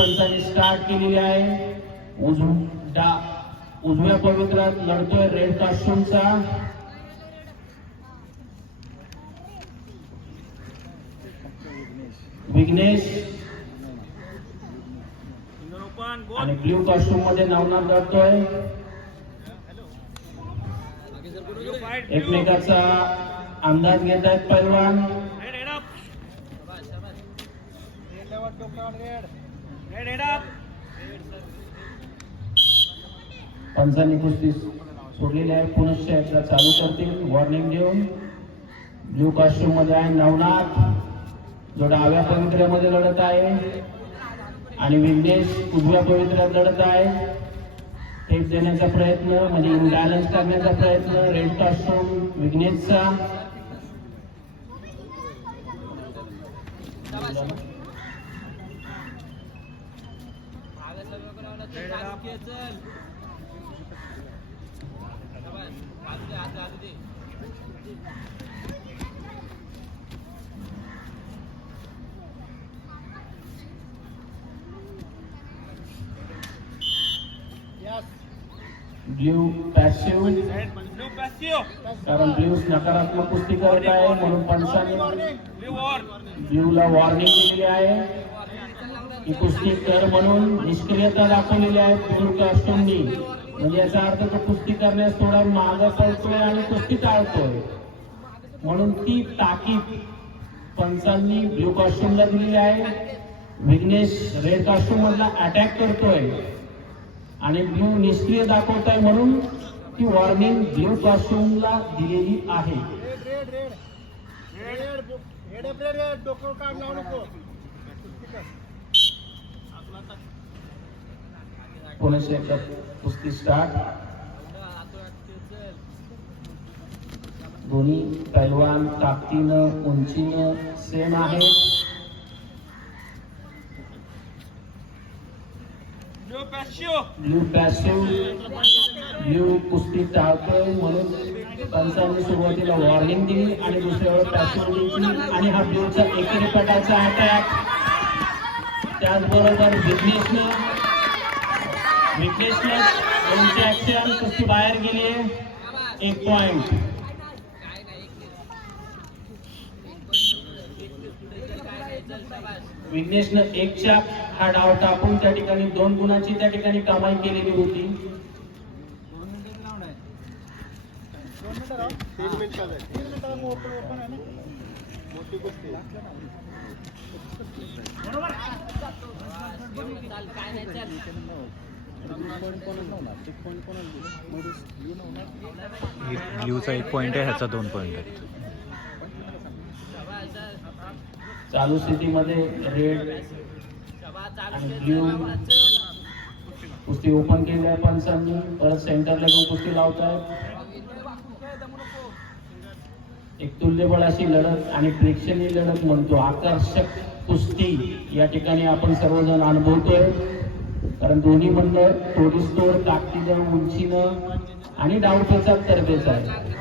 पंचांनी start केलेली आहे. उजव डा उजव्या पवित्रात लढतोय रेड कास्ट्यूमचा विघ्नेश. आणि ब्ल्यू कॉस्ट्यूममध्ये नवनाथ लढतोय. एकमेकाचा अंदाज घेत आहेत पैलवान. पंचांनी कुस्ती सोडलेली आहे. पुनश्च एकदा चालू करतील. वॉर्निंग देऊन. ब्ल्यू कॉस्ट्यूममध्ये आहे. नवनाथ. जो डाव्या पवित्र्यामध्ये लढत आहे. आणि विघ्नेश उजव्या पवित्र्यात लढत आहे. टेप देण्याचा प्रयत्न म्हणजे इम्बॅलन्स करण्याचा प्रयत्न. रेड कॉस्ट्यूम विघ्नेशचा. ब्ल्यू पॅसिव्ह कारण ब्ल्यूज नकारात्मक कुस्ती करत आहे म्हणून पंचांनी ब्ल्यूला वॉर्निंग दिलेली आहे. की कुस्ती कर म्हणून निष्क्रियता दाखवलेली आहे ब्ल्यू अष्टमी. म्हणजे याचा अर्थ तो कुस्ती करण्यास थोडा मागे पडतोय आणि कुस्ती टाळतोय. म्हणून ती ताकीद पंचांनी ब्ल्यू कॉस्ट्युमला दिलेली आहे. विघ्नेश रेड कॉस्ट्युम मधला अटॅक करतोय. आणि ब्ल्यू निष्क्रिय दाखवतोय म्हणून ती वॉर्निंग ब्ल्यू कॉस्ट्युमला दिलेली आहे. डोकं काढ लावू पुणे कुस्ती स्टार्ट दोन्ही पैलवान ताकदीनं उंचीनं सेम आहे. ब्ल्यू पॅसिव्ह ब्ल्यू कुस्ती टाळतोय म्हणून पंचांनी सुरुवातीला वॉर्निंग दिली आणि दुसऱ्या वेळेस पॅसिव्ह आणि हा ब्ल्यूचा एकेरी पटाचा अटॅक त्याचबरोबर विघ्नेशनं विघ्नेशनं दोनशे ऍक्शन कुस्ती बाहेर गेली आहे. एक पॉइंट विघ्नेशनं एक चाप हा डाव टाकून त्या ठिकाणी दोन गुणाची त्या ठिकाणी कमाई केलेली होती. तीन मिनिटाचा ब्ल्यूचा एक पॉईंट आहे ह्याचा दोन पॉईंट आहेत. चालू स्थितीमध्ये रेड आणि ब्ल्यू कुस्ती ओपन केली आहे पंचांनी परत सेंटरला घेऊन कुस्ती लावतात एक तुल्यबळ अशी लढत आणि प्रेक्षणीय लढत म्हणतो आकर्षक कुस्ती. या ठिकाणी आपण सर्वजण अनुभवतोय. कारण दोन्ही म्हणणं तोडीस तोड ताकदीनं उंचीनं आणि डावपेचा तर्फेचा आहे